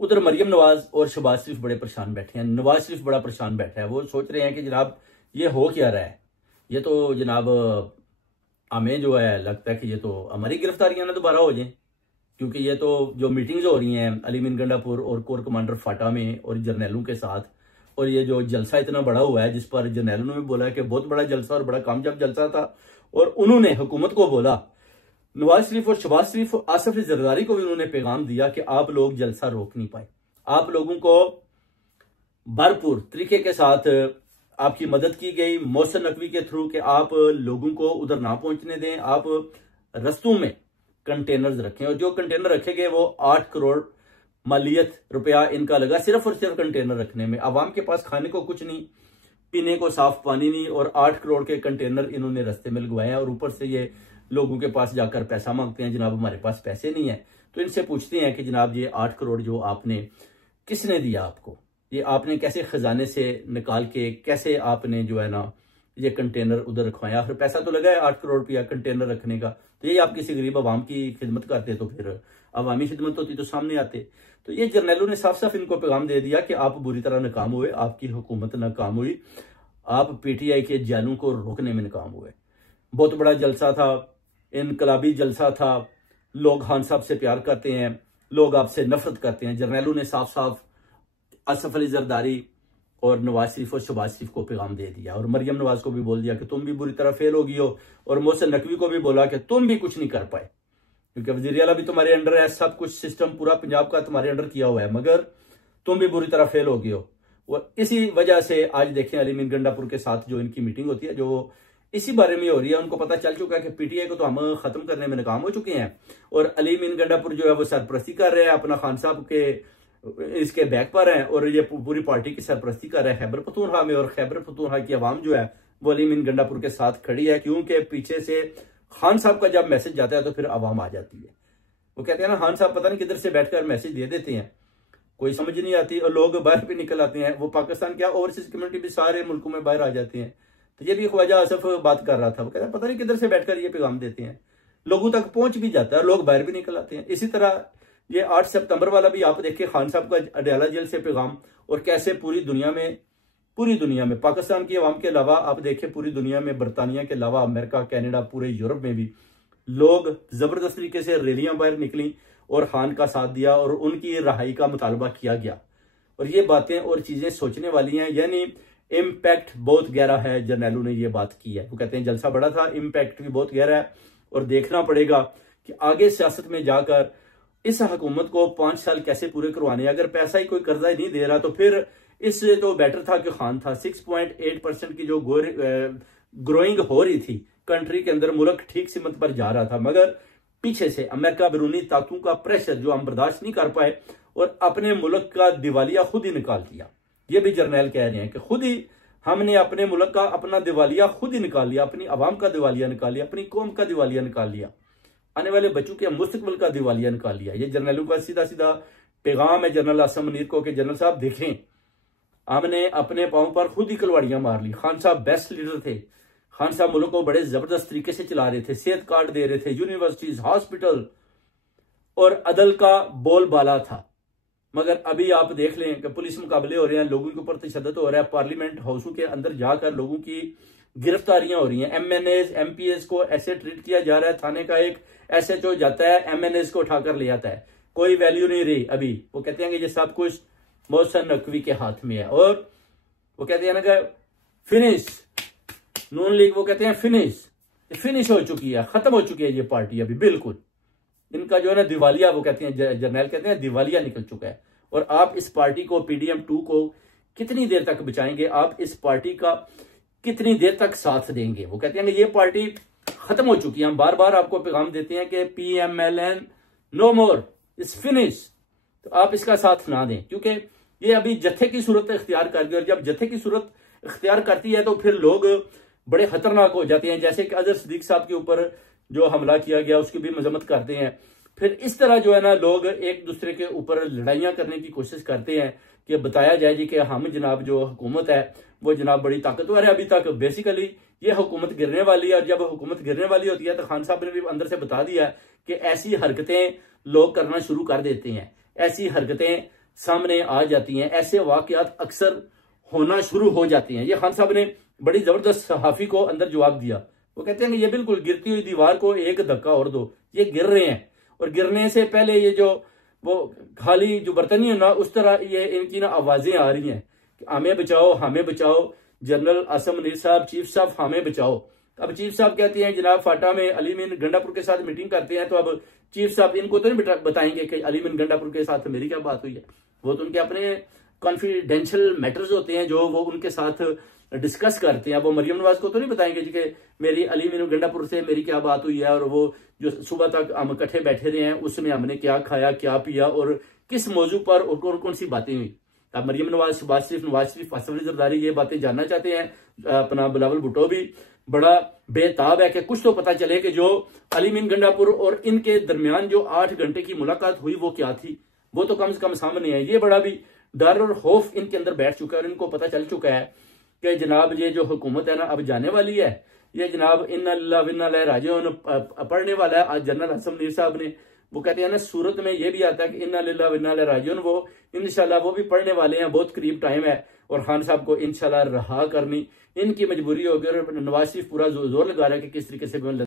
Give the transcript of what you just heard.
उधर मरियम नवाज और शहबाज शरीफ बड़े परेशान बैठे हैं। नवाज शरीफ बड़ा परेशान बैठा है। वो सोच रहे हैं कि जनाब ये हो क्या रहा है, ये तो जनाब हमें जो है लगता है कि ये तो हमारी गिरफ्तारियां ना दोबारा हो जाएं, क्योंकि ये तो जो मीटिंग्स हो रही हैं अली मीन गंडापुर और कोर कमांडर फाटा में और जर्नैलों के साथ, और ये जो जलसा इतना बड़ा हुआ है जिस पर जर्नैलों ने भी बोला कि बहुत बड़ा जलसा और बड़ा कामयाब जलसा था, और उन्होंने हुकूमत को बोला, नवाज शरीफ और शहबाज शरीफ और आसिफ अली जरदारी को भी उन्होंने पैगाम दिया कि आप लोग जलसा रोक नहीं पाए, आप लोगों को भरपूर तरीके के साथ आपकी मदद की गई मोहसिन नकवी के थ्रू कि आप लोगों को उधर ना पहुंचने दें, आप रस्तों में कंटेनर्स रखें, और जो कंटेनर रखे गए वो 8 करोड़ मालियत रुपया इनका लगा सिर्फ और सिर्फ कंटेनर रखने में। आवाम के पास खाने को कुछ नहीं, पीने को साफ पानी नहीं, और 8 करोड़ के कंटेनर इन्होंने रस्ते में लगवाए हैं, और ऊपर से ये लोगों के पास जाकर पैसा मांगते हैं, जनाब हमारे पास पैसे नहीं है। तो इनसे पूछते हैं कि जनाब ये 8 करोड़ जो आपने किसने दिया आपको, ये आपने कैसे खजाने से निकाल के कैसे आपने जो है ना ये कंटेनर उधर रखवाया, फिर पैसा तो लगा है 8 करोड़ रुपया कंटेनर रखने का, तो ये आप किसी गरीब आवाम की खिदमत करते तो फिर अवामी खिदमत होती तो सामने आते। तो ये जर्नैलों ने साफ साफ इनको पैगाम दे दिया कि आप बुरी तरह नाकाम हुए, आपकी हुकूमत नाकाम हुई, आप पीटीआई के जालों को रोकने में नाकाम हुए। बहुत बड़ा जलसा था, इनकलाबी जलसा था, लोग खान साहब से प्यार करते हैं, लोग आपसे नफरत करते हैं। जर्नैलों ने साफ साफ आसिफ अली जरदारी और नवाज शरीफ और शहबाज शरीफ को पैगाम दे दिया, और मरियम नवाज को भी बोल दिया कि तुम भी बुरी तरह फेल होगी हो, और मोहसिन नकवी को भी बोला कि तुम भी कुछ नहीं कर पाए, क्योंकि वजीर आला भी तुम्हारे अंडर है, सब कुछ सिस्टम पूरा पंजाब का तुम्हारे अंडर किया हुआ है, मगर तुम भी बुरी तरह फेल होगी हो। और इसी वजह से आज देखें अली मीन गंडापुर के साथ जो इनकी मीटिंग होती है, जो इसी बारे में हो रही है, उनको पता चल चुका है कि पीटीआई को तो हम खत्म करने में नाकाम हो चुके हैं, और अली मीन गंडापुर जो है वो सरपरस्ती कर रहे हैं, अपना खान साहब के इसके बैक पर हैं, और ये पूरी पार्टी की सरपरस्ती कर रहे हैं खैबर पख्तूनख्वा में, और खैबर पख्तूनख्वा की आवाम जो है वो अली मीन गंडापुर के साथ खड़ी है, क्योंकि पीछे से खान साहब का जब मैसेज जाता है तो फिर आवाम आ जाती है। वो कहते हैं ना, खान साहब पता नहीं किधर से बैठकर मैसेज दे देते हैं, कोई समझ नहीं आती, और लोग बाहर भी निकल आते हैं। वो पाकिस्तान क्या ओवरसीज कम्युनिटी भी सारे मुल्कों में बाहर आ जाते हैं। तो ये भी ख्वाजा आसिफ बात कर रहा था, वो कहता है पता नहीं किधर से बैठकर ये पैगाम देते हैं, लोगों तक पहुंच भी जाता है, लोग बाहर भी निकल आते हैं। इसी तरह ये 8 सितंबर वाला भी आप देखिए, खान साहब का अडयाला जेल से पैगाम, और कैसे पूरी दुनिया में पाकिस्तान की आवाम के अलावा आप देखिए पूरी दुनिया में, बरतानिया के अलावा अमेरिका, कनाडा, पूरे यूरोप में भी लोग जबरदस्त तरीके से रैलियां बाहर निकली और खान का साथ दिया, और उनकी रिहाई का मुतालबा किया गया। और ये बातें और चीजें सोचने वाली हैं, यानी इम्पैक्ट बहुत गहरा है। जर्नैलों ने ये बात की है, वो कहते हैं जलसा बड़ा था, इम्पैक्ट भी बहुत गहरा है, और देखना पड़ेगा कि आगे सियासत में जाकर इस हुकूमत को 5 साल कैसे पूरे करवाने। अगर पैसा ही कोई कर्जा ही नहीं दे रहा तो फिर इससे तो बेटर था कि खान था। 6.8% की जो ग्रोइंग हो रही थी कंट्री के अंदर, मुल्क ठीक सिमत पर जा रहा था, मगर पीछे से अमेरिका, बैरूनी ताकतों का प्रेशर जो हम बर्दाश्त नहीं कर पाए, और अपने मुल्क का दिवालिया खुद ही निकाल दिया। ये भी जर्नैल कह रहे हैं कि खुद ही हमने अपने मुल्क का अपना दिवालिया खुद ही निकाल लिया, अपनी आवाम का दिवालिया निकाल लिया, अपनी कौम का दिवालिया निकाल लिया, आने वाले बच्चों के मुस्तकबिल का दिवालिया निकाल लिया। ये जर्नैलों का सीधा सीधा पैगाम है जनरल आसम मुनीर को कि जनरल साहब देखें, हमने अपने पांव पर खुद ही कलवाड़ियां मार ली। खान साहब बेस्ट लीडर थे, खान साहब मुल्क को बड़े जबरदस्त तरीके से चला रहे थे, सेहत कार्ड दे रहे थे, यूनिवर्सिटीज, हॉस्पिटल और अदल का बोलबाला था। मगर अभी आप देख लें कि पुलिस मुकाबले हो रहे हैं, लोगों के ऊपर तशद्दुद हो रहा है, पार्लियामेंट हाउसों के अंदर जाकर लोगों की गिरफ्तारियां हो रही हैं, एमएनएस, एमपीएस को ऐसे ट्रीट किया जा रहा है। थाने का एक एसएचओ जाता है, एमएनएस को उठाकर ले आता है, कोई वैल्यू नहीं रही अभी। वो कहते हैं कि ये सब कुछ मोहसिन नकवी के हाथ में है, और वो कहते हैं ना कि फिनिश नून लीग, वो कहते हैं फिनिश हो चुकी है, खत्म हो चुकी है ये पार्टी अभी बिल्कुल। इनका जो है ना दिवालिया, वो कहते हैं जर्नैल कहते हैं दिवालिया निकल चुका है। और आप इस पार्टी को, पीडीएम 2 को कितनी देर तक बचाएंगे, आप इस पार्टी का कितनी देर तक साथ देंगे। वो कहते हैं कि ये पार्टी खत्म हो चुकी है, हम बार बार आपको पैगाम देते हैं कि PMLN no more, is finish. तो आप इसका साथ ना दें, क्योंकि ये अभी जत्थे की सूरत इख्तियार कर गई, और जब जत्थे की सूरत इख्तियार करती है तो फिर लोग बड़े खतरनाक हो जाते हैं। जैसे कि अजहर सिद्दीक साहब के ऊपर जो हमला किया गया उसकी भी मजम्मत करते हैं, फिर इस तरह जो है ना लोग एक दूसरे के ऊपर लड़ाइयां करने की कोशिश करते हैं कि बताया जाए जी कि हम जनाब जो हुकूमत है वो जनाब बड़ी ताकतवर है। अभी तक बेसिकली ये हुकूमत गिरने वाली है, और जब हुकूमत गिरने वाली होती है तो खान साहब ने भी अंदर से बता दिया कि ऐसी हरकतें लोग करना शुरू कर देते हैं, ऐसी हरकतें सामने आ जाती हैं, ऐसे वाकयात अक्सर होना शुरू हो जाती हैं। ये खान साहब ने बड़ी जबरदस्त सहाफी को अंदर जवाब दिया। वो कहते हैं कि ये बिल्कुल गिरती हुई दीवार को एक धक्का और दो, ये गिर रहे हैं, और गिरने से पहले ये जो वो खाली जो बर्तनी है ना, उस तरह ये इनकी ना आवाजें आ रही हैं कि हमें बचाओ, हमें बचाओ, जनरल आसम मुनीर साहब, चीफ साहब हमें बचाओ। अब चीफ साहब कहते हैं जनाब फाटा में अली मीन गंडापुर के साथ मीटिंग करते हैं, तो अब चीफ साहब इनको तो नहीं बताएंगे कि अली मीन गंडापुर के साथ मेरी क्या बात हुई है। वो तो उनके अपने कॉन्फिडेंशियल मैटर्स होते हैं जो वो उनके साथ डिस्कस करते हैं। वो मरियम नवाज को तो नहीं बताएंगे जी कि मेरी अली मीन गंडापुर से मेरी क्या बात हुई है, और वो जो सुबह तक हम इकट्ठे बैठे रहे हैं उसमें हमने क्या खाया, क्या पिया, और किस मौजू पर और कौन कौन सी बातें हुई। अब मरियम नवाज, शहबाज शरीफ, असद अली जरदारी ये बातें जानना चाहते हैं। अपना बिलावल भुट्टो भी बड़ा बेताब है कि कुछ तो पता चले कि जो अली मीन गंडापुर और इनके दरमियान जो 8 घंटे की मुलाकात हुई वो क्या थी, वो तो कम से कम सामने है। ये बड़ा भी डर और खौफ इनके अंदर बैठ चुका है, और इनको पता चल चुका है कि जनाब ये जो हुकूमत है ना अब जाने वाली है। ये जनाब इन्ना लिल्लाह व इन्ना इलैहि राजिऊन पढ़ने वाला है। आज जनरल आसम मुनीर साहब ने वो कहते हैं ना, सूरत में ये भी आता है कि इन्ना लिल्लाह व इन्ना इलैहि राजिऊन, वो इंशाल्लाह वो भी पढ़ने वाले हैं, बहुत करीब टाइम है। और खान साहब को इंशाल्लाह रहा करनी इनकी मजबूरी होगी। और नवाज शरीफ पूरा जोर लगा रहा है कि किस तरीके से